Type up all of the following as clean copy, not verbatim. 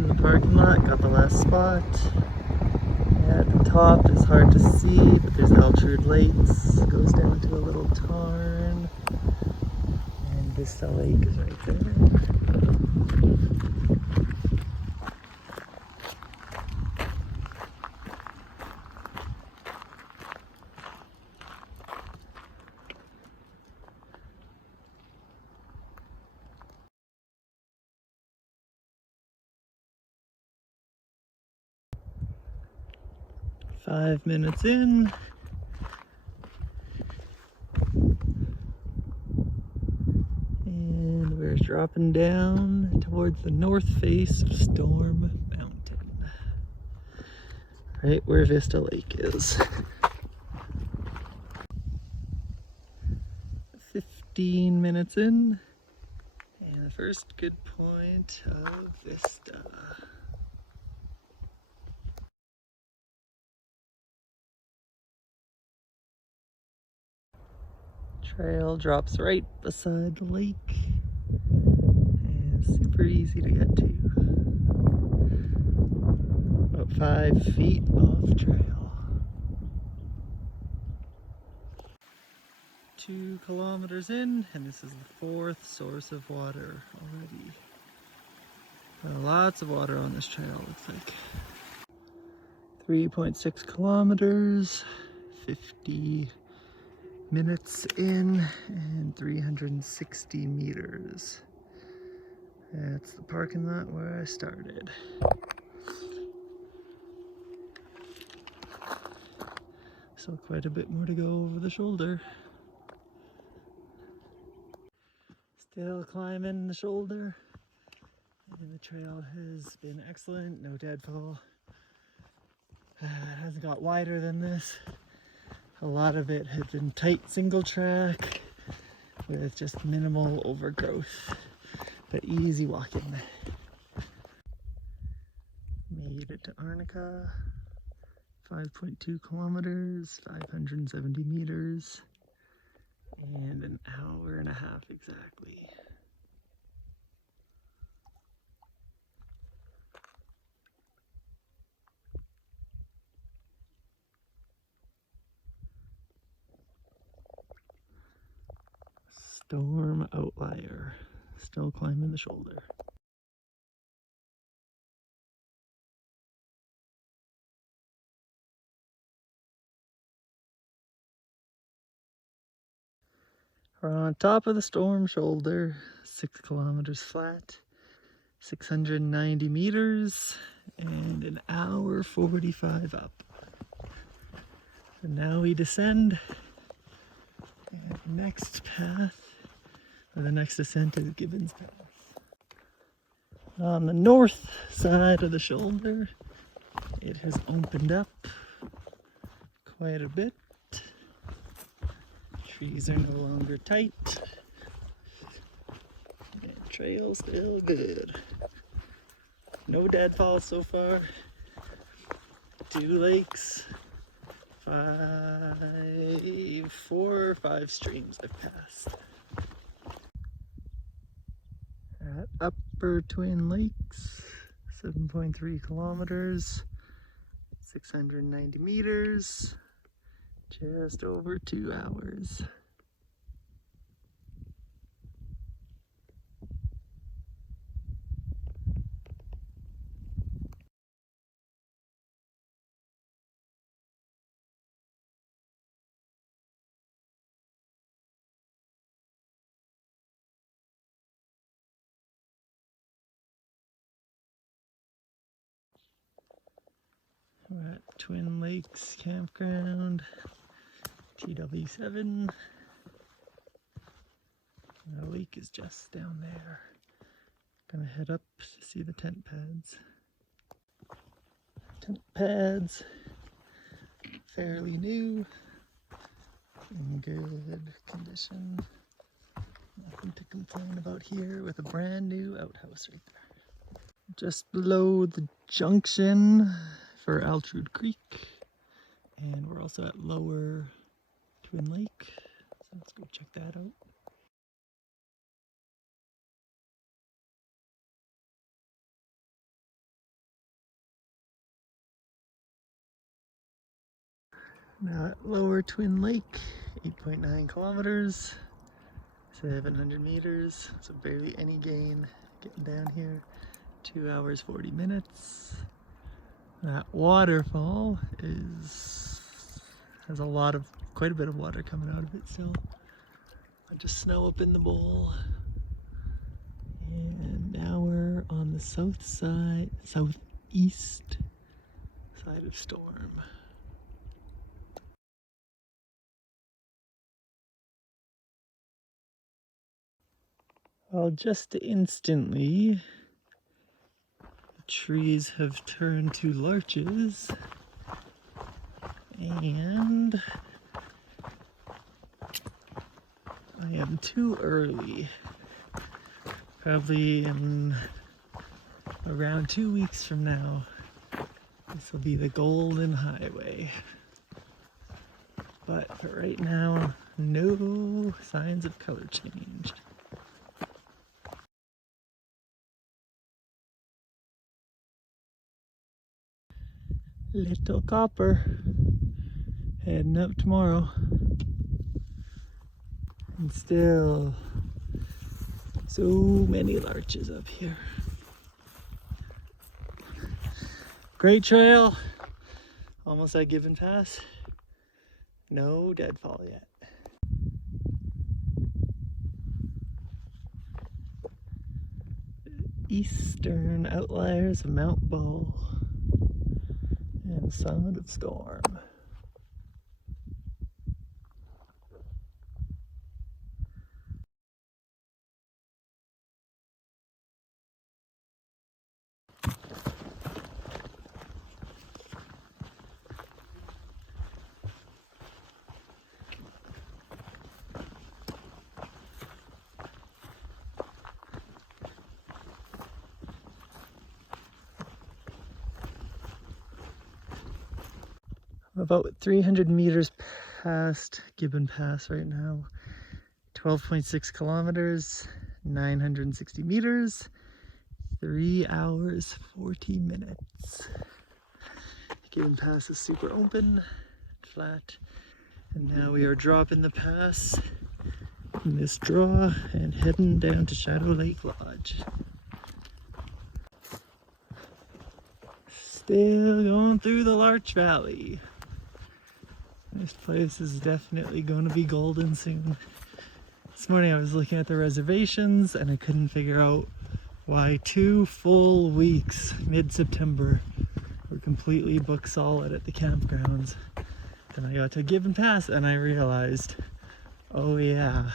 in the parking lot, got the last spot. At the top is hard to see, but there's Altrude lakes. It goes down to a little tarn. And Vista Lake is right there. Five minutes in. And we're dropping down towards the north face of Storm Mountain. Right where Vista Lake is. 15 minutes in. And the first good point of Vista. Trail drops right beside the lake and super easy to get to. About 5 feet off trail. 2 kilometers in, and this is the 4th source of water already. Lots of water on this trail, looks like. 3.6 kilometers, 50 minutes in, and 360 meters. That's the parking lot where I started. So quite a bit more to go over the shoulder. Still climbing the shoulder. And the trail has been excellent, no deadfall. It hasn't got wider than this. A lot of it has been tight single track with just minimal overgrowth, but easy walking. Made it to Arnica, 5.2 kilometers, 570 meters, and an hour and a half exactly. Storm outlier, still climbing the shoulder. We're on top of the storm shoulder, 6 kilometers flat, 690 meters, and an hour 45 up. So now we descend, and the next path, or the next ascent is Gibbons Path. On the north side of the shoulder, it has opened up quite a bit. Trees are no longer tight. And trail still good. No deadfalls so far. 2 lakes. 4 or 5 streams I've passed. At Upper Twin Lakes, 7.3 kilometers, 690 meters, just over 2 hours. We're at Twin Lakes Campground, TW7. The lake is just down there. Gonna head up to see the tent pads. Tent pads, fairly new, in good condition. Nothing to complain about here with a brand new outhouse right there. Just below the junction for Altrude Creek, and we're also at Lower Twin Lake, so let's go check that out. Now at Lower Twin Lake, 8.9 kilometers, 700 meters, so barely any gain getting down here. 2 hours 40 minutes. That waterfall has quite a bit of water coming out of it still. Bunch of snow up in the bowl. And now we're on the southeast side of Storm. Well, just instantly, the trees have turned to larches, and I am too early. Probably in around 2 weeks from now, this will be the golden highway. But for right now, no signs of color change. Little Copper heading up tomorrow. And still so many larches up here. Great trail. Almost at Gibbon Pass. No deadfall yet. Eastern outliers of Mount Bow and summit of Storm. I'm about 300 meters past Gibbon Pass right now. 12.6 kilometers, 960 meters, 3 hours, 14 minutes. Gibbon Pass is super open, flat, and now we are dropping the pass in this draw and heading down to Shadow Lake Lodge. Still going through the Larch Valley. This place is definitely going to be golden soon. This morning I was looking at the reservations and I couldn't figure out why 2 full weeks mid-September were completely booked solid at the campgrounds. Then I got to Gibbon Pass and I realized, oh yeah,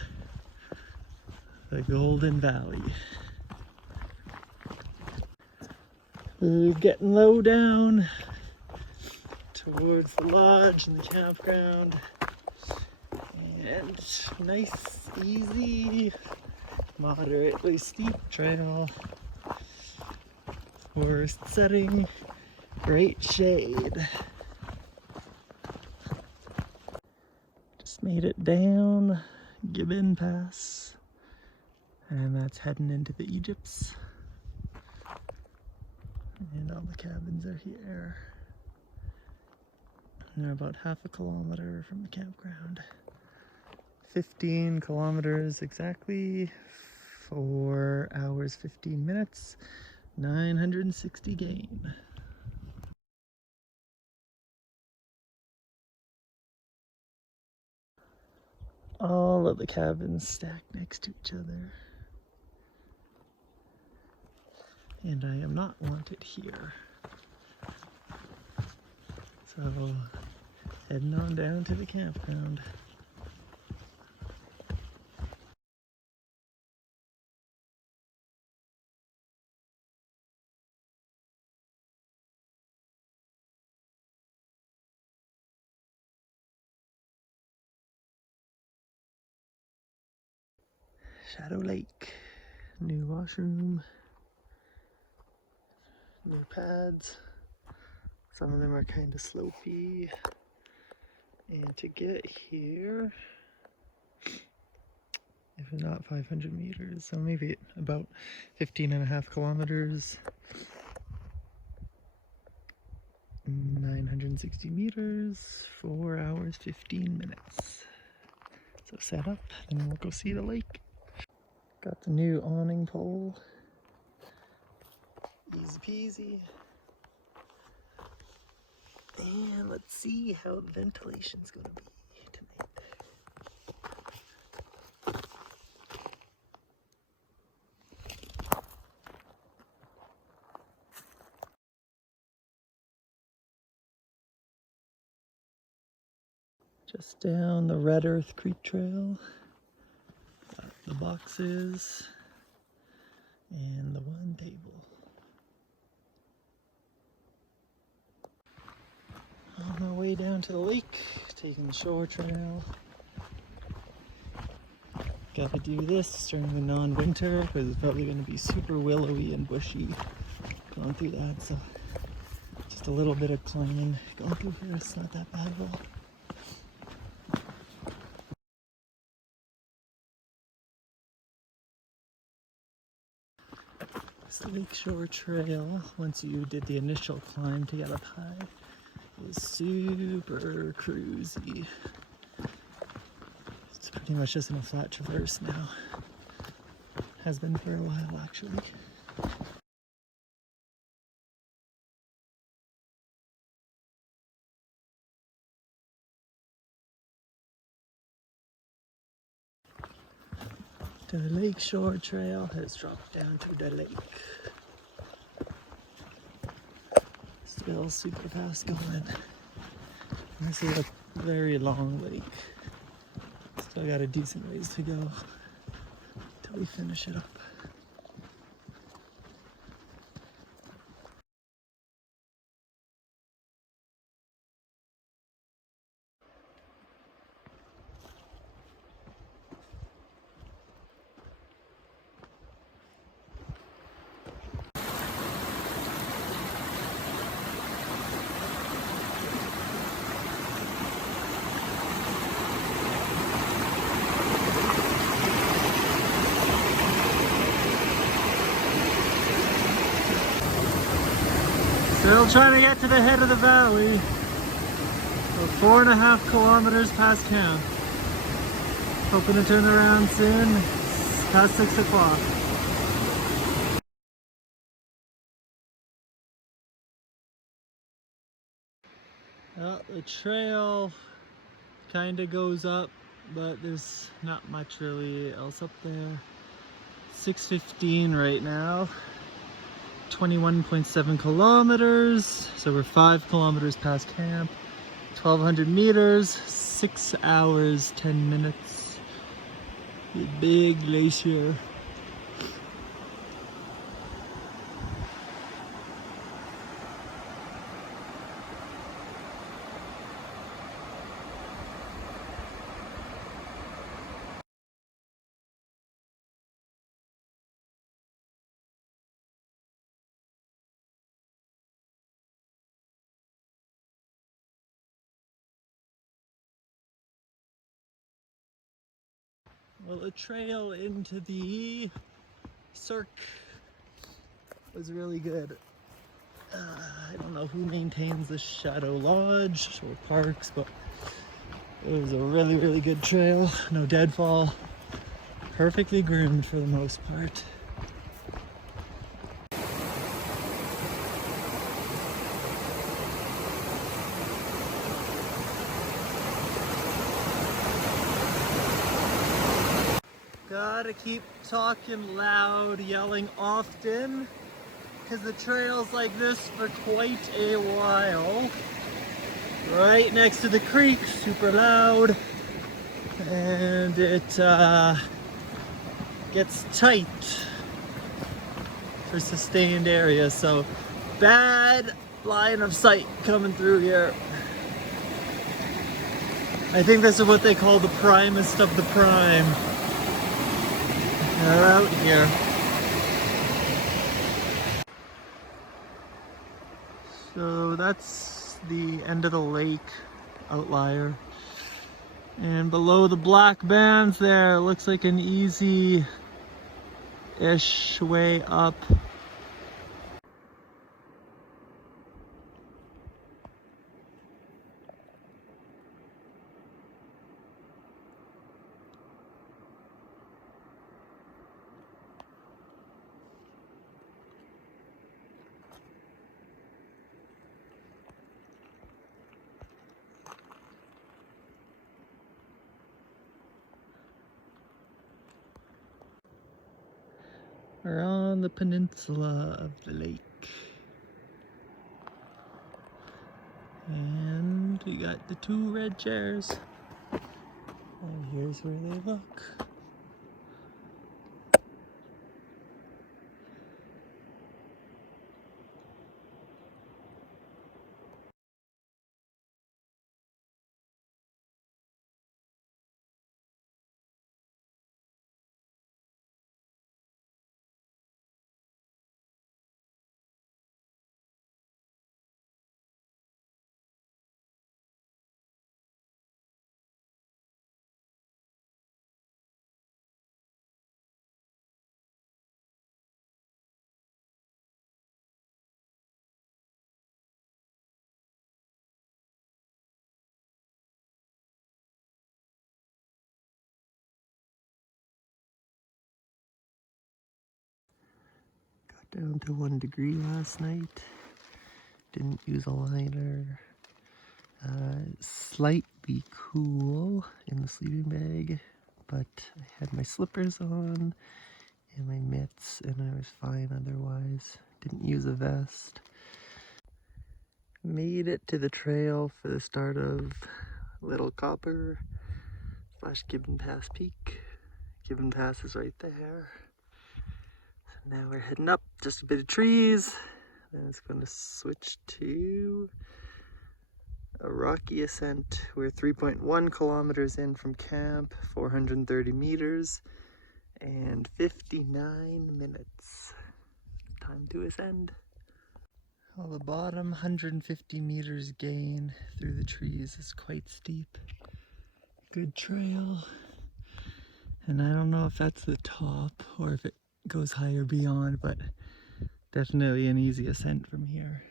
the Golden Valley. We're getting low down towards the lodge and the campground. And nice, easy, moderately steep trail. Forest setting, great shade. Just made it down Gibbon Pass, and that's heading into the Egypts. And all the cabins are here. And they're about half a kilometer from the campground. 15 kilometers exactly, 4 hours 15 minutes, 960 gain. All of the cabins stacked next to each other. And I am not wanted here. So, heading on down to the campground. Shadow Lake, new washroom, new pads. Some of them are kind of slopey. And to get here, if not 500 meters, so maybe about 15.5 kilometers. 960 meters, 4 hours, 15 minutes. So set up, then we'll go see the lake. Got the new awning pole. Easy peasy. And let's see how the ventilation's gonna be tonight. Just down the Red Earth Creek Trail. Got the boxes and the one table. On our way down to the lake, taking the shore trail. Gotta do this during the non-winter because it's probably going to be super willowy and bushy going through that, so just a little bit of climbing going through here. It's not that bad at all. This lakeshore trail, once you did the initial climb to get up high, is super cruisy. It's pretty much just in a flat traverse now. Has been for a while actually. The lakeshore trail has dropped down to the lake. Still super fast going. This is a very long lake. Still got a decent ways to go till we finish it up. Still trying to get to the head of the valley. We're 4.5 kilometers past camp. Hoping to turn around soon. It's past 6 o'clock. Well, the trail kind of goes up, but there's not much really else up there. 6:15 right now. 21.7 kilometers, so we're 5 kilometers past camp. 1,200 meters, 6 hours, 10 minutes. The big glacier. Well, the trail into the cirque was really good. I don't know who maintains the Shadow Lodge or parks, but it was a really, really good trail. No deadfall. Perfectly groomed for the most part. Gotta keep talking loud, yelling often, because the trail's like this for quite a while. Right next to the creek, super loud, and it gets tight for sustained areas, so bad line of sight coming through here. I think this is what they call the primest of the prime. They're out here. So that's the end of the lake outlier. And below the black bands there, looks like an easy-ish way up. We're on the peninsula of the lake. And we got the 2 red chairs. And here's where they look. Got down to 1 degree last night. Didn't use a liner. Slightly cool in the sleeping bag, but I had my slippers on and my mitts and I was fine otherwise. Didn't use a vest. Made it to the trail for the start of Little Copper / Gibbon Pass Peak. Gibbon Pass is right there. So now we're heading up, just a bit of trees. Then it's going to switch to a rocky ascent. We're 3.1 kilometers in from camp, 430 meters, and 59 minutes. Time to ascend. Well, the bottom 150 meters gain through the trees is quite steep. Good trail. And I don't know if that's the top or if it goes higher beyond, but definitely an easy ascent from here.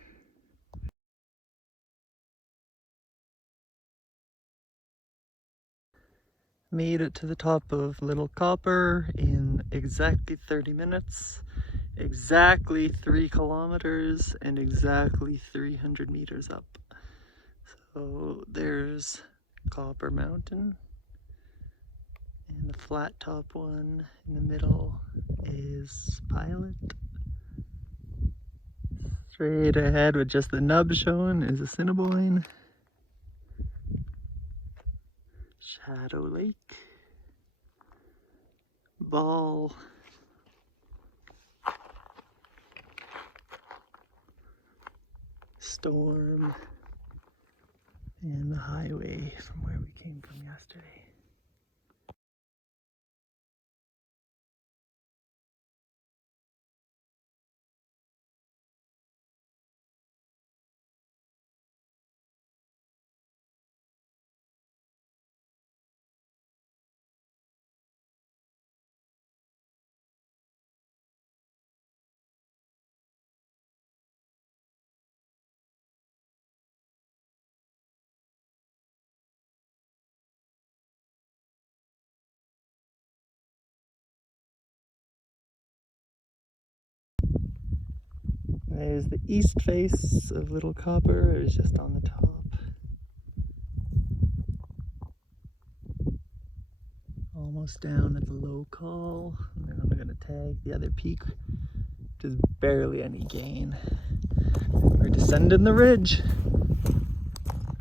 Made it to the top of Little Copper in exactly 30 minutes, exactly 3 kilometers, and exactly 300 meters up. So there's Copper Mountain, and the flat top one in the middle is Pilot. Straight ahead with just the nub showing is Assiniboine. Shadow Lake, Ball, Storm, and the highway from where we came from yesterday. There's the east face of Little Copper, it's just on the top. Almost down at the low call. And then I'm gonna tag the other peak, which is barely any gain. We're descending the ridge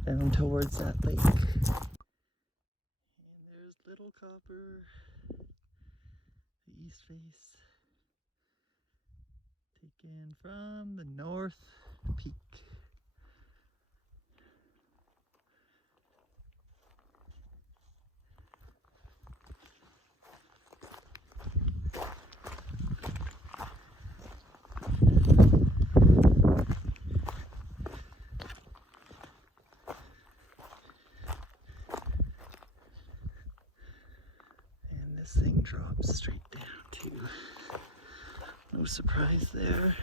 down towards that lake. And there's Little Copper, the east face, taken from the north peak. And this thing drops straight down too. No surprise there.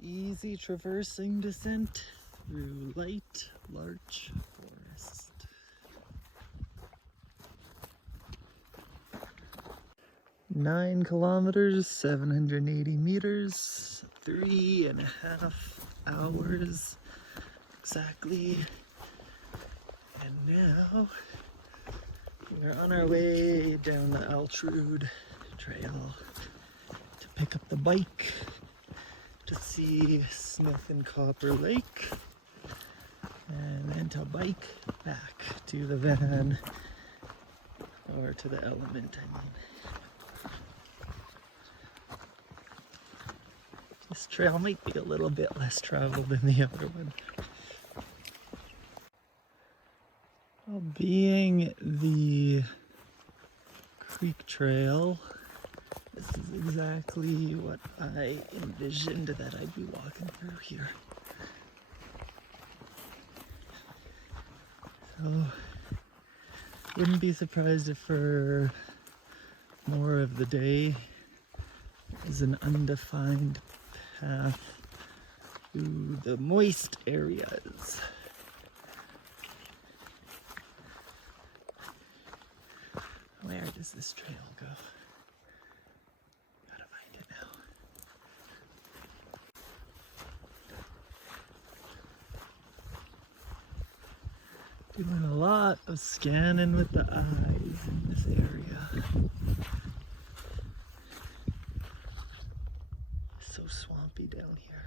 Easy traversing descent through light larch forest. 9 kilometers, 780 meters, 3.5 hours exactly. And now we're on our way down the Altrude trail to pick up the bike to see Smith and Copper Lake, and then to bike back to the van, or to the Element, I mean. This trail might be a little bit less traveled than the other one. Well, being the creek trail, this is exactly what I envisioned that I'd be walking through here. So, wouldn't be surprised if for more of the day is an undefined path through the moist areas. Where does this trail go? Gotta find it now. Doing a lot of scanning with the eyes in this area. So swampy down here.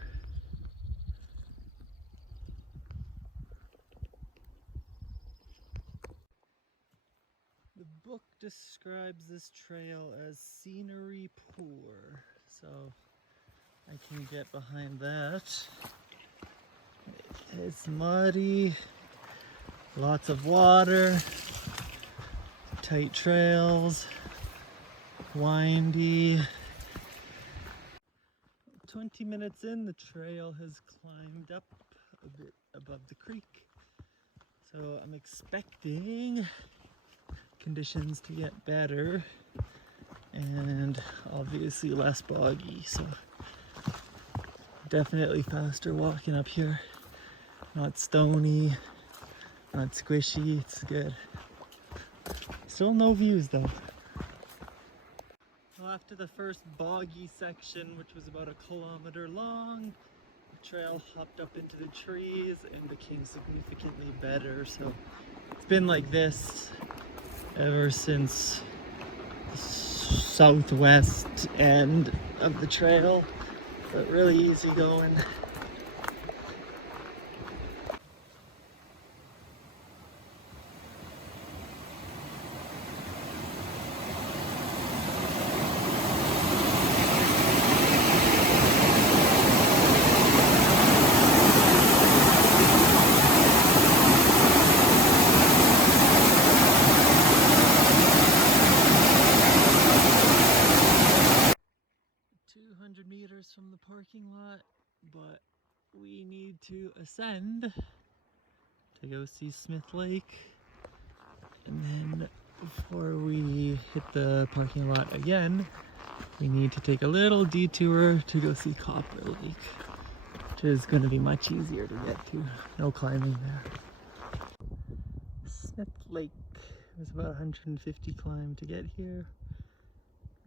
The book describes this trail as scenery poor, so I can get behind that. It's muddy, lots of water, tight trails, windy. 20 minutes in, the trail has climbed up a bit above the creek, so I'm expecting conditions to get better and obviously less boggy, so definitely faster walking up here. Not stony, not squishy, it's good. Still no views though. Well, after the first boggy section, which was about 1 kilometer long, the trail hopped up into the trees and became significantly better. So it's been like this ever since the southwest end of the trail, but really easy going. Meters from the parking lot, but we need to ascend to go see Smith Lake, and then before we hit the parking lot again, we need to take a little detour to go see Copper Lake, which is going to be much easier to get to. No climbing there. Smith Lake was about 150 climb to get here,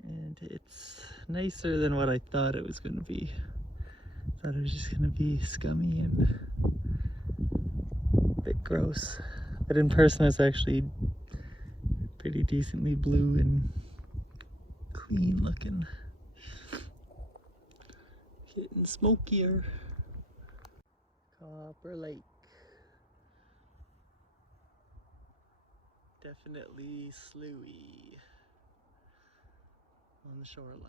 and it's nicer than what I thought it was going to be. I thought it was just going to be scummy and a bit gross, but in person it's actually pretty decently blue and clean looking. Getting smokier. Copper Lake. Definitely sloughie on the shorelines.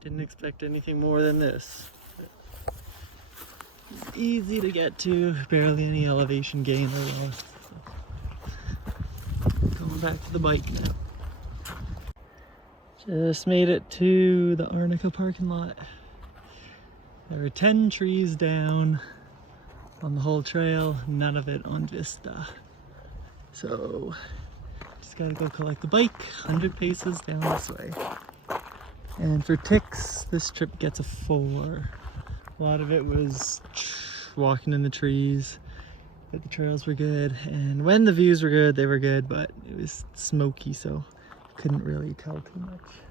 Didn't expect anything more than this. It's easy to get to, barely any elevation gain or loss. So. Going back to the bike now. Just made it to the Arnica parking lot. There are 10 trees down on the whole trail, none of it on Vista. So just gotta go collect the bike, 100 paces down this way. And for ticks, this trip gets a 4. A lot of it was walking in the trees, but the trails were good. And when the views were good, they were good, but it was smoky, so couldn't really tell too much.